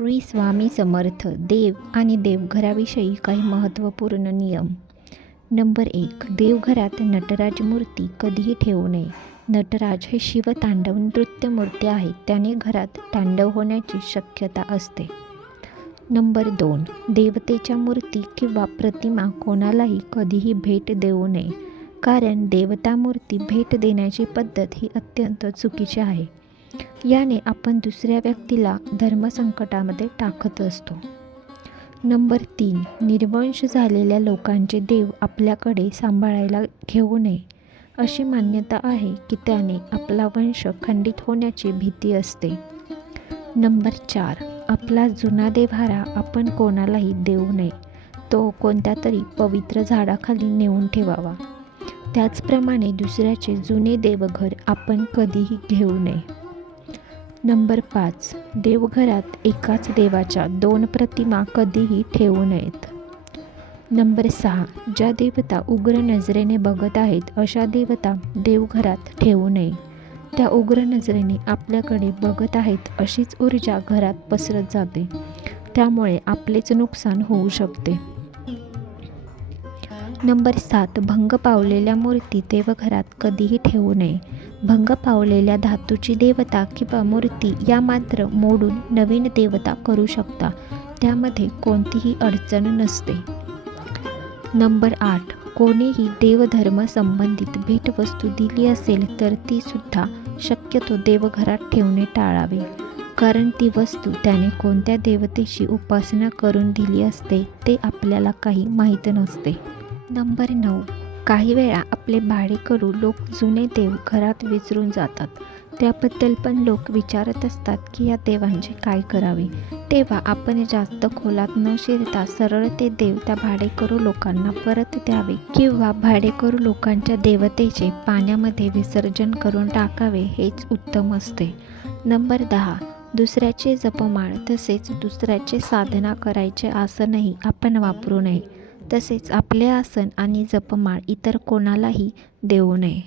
श्री स्वामी समर्थ. देव आणि देवघराविषयी काही महत्त्वपूर्ण नियम. नंबर 1. देवघरात नटराज मूर्ती कधीही ठेवू नये. नटराज हे शिवतांडव नृत्यमूर्ती आहे, त्याने घरात तांडव होण्याची शक्यता असते. नंबर 2. देवतेच्या मूर्ती किंवा प्रतिमा कोणालाही कधीही भेट देऊ नये, कारण देवतामूर्ती भेट देण्याची पद्धत ही अत्यंत चुकीची आहे. याने आपण दुसऱ्या व्यक्तीला धर्मसंकटामध्ये टाकत असतो. नंबर 3. निर्वंश झालेल्या लोकांचे देव आपल्याकडे सांभाळायला घेऊ नये. अशी मान्यता आहे की त्याने आपला वंश खंडित होण्याची भीती असते. नंबर 4. आपला जुना देव्हारा आपण कोणालाही देऊ नये. तो कोणत्या तरी पवित्र झाडाखाली नेऊन ठेवावा. त्याचप्रमाणे दुसऱ्याचे जुने देवघर आपण कधीही घेऊ नये. नंबर 5. देवघरात एकाच देवाच्या 2 प्रतिमा कधीही ठेवू नयेत. नंबर 6. ज्या देवता उग्र नजरेने बघत आहेत अशा देवता देवघरात ठेवू नये. त्या उग्र नजरेने आपल्याकडे बघत आहेत अशीच ऊर्जा घरात पसरत जाते, त्यामुळे आपलेच नुकसान होऊ शकते. नंबर 7. भंग पावलेल्या मूर्ती देवघरात कधीही ठेवू नये. भंग पावलेल्या धातूची देवता किंवा मूर्ती या मात्र मोडून नवीन देवता करू शकता, त्यामध्ये कोणतीही अडचण नसते. नंबर 8. कोणीही देवधर्म संबंधित भेटवस्तू दिली असेल तर ती सुद्धा शक्यतो देवघरात ठेवणे टाळावे, कारण ती वस्तू त्याने कोणत्या देवतेची उपासना करून दिली असते ते आपल्याला काही माहीत नसते. नंबर 9. काही वेळा आपले भाडेकरू लोक जुने देव घरात विसरून जातात. त्याबद्दल पण लोक विचारत असतात की या देवांचे काय करावे. तेव्हा आपण जास्त खोलात न शिरता सरळ ते देव त्या भाडेकरू लोकांना परत द्यावे किंवा भाडेकरू लोकांच्या देवतेचे पाण्यामध्ये विसर्जन करून टाकावे, हेच उत्तम असते. नंबर 10. दुसऱ्याचे जपमाळ तसेच दुसऱ्याचे साधना करायचे आसनही आपण वापरू नये. तसेच आपले आसन आणि जपमाळ इतर कोणालाही देऊ नये.